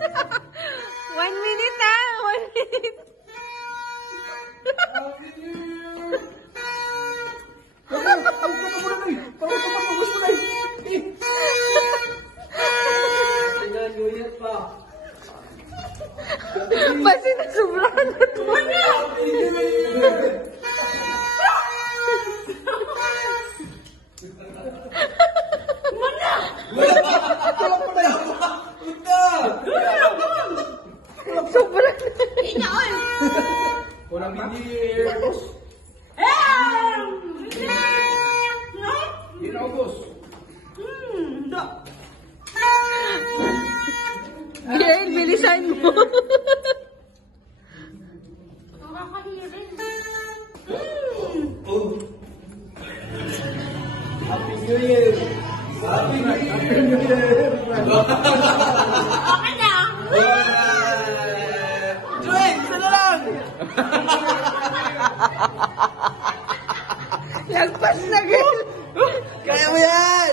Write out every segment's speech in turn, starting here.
1 minute na! 1 minute! Pasi na sobrahan na ito. Sobrang Inaon! Walang hindi, boss. Hindi na, boss. Girl, bilisan mo. Nakakahirin. Oh. Happy New Year! Happy New Year! Okay na! Joy! Isa na lang! Lagpas na, girl. Kaya mo yan!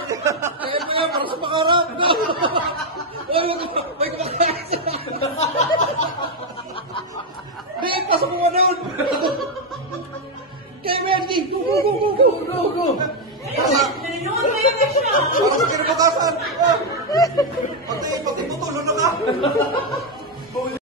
Kaya mo yan, para sa pangarap! May kumakain sa... Hey, pasok mo doon! Kaya mo yan, King! Go, go, go, go, go, go, go! Nanonood mo yung siya! Para sa kinabukasan! Pati putol, ano ka?